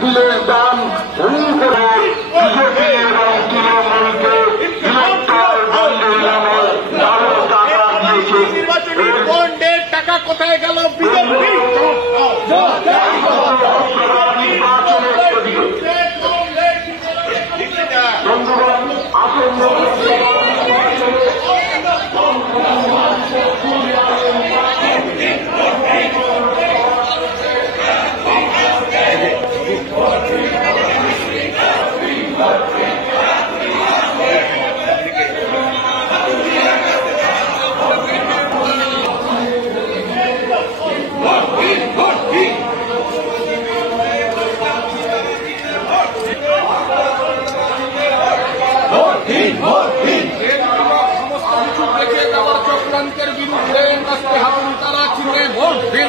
বিলের দাম বিজেপি এবং তৃণমূলকে গ্রেপ্তার বন্ধের নামে আরো টাকা দিয়েছে। নির্বাচনী বন্ডের টাকা কোথায় গেল বিজেপি? চক্রান্তের বিরুদ্ধে তারা ছিলেন ভোট দিন।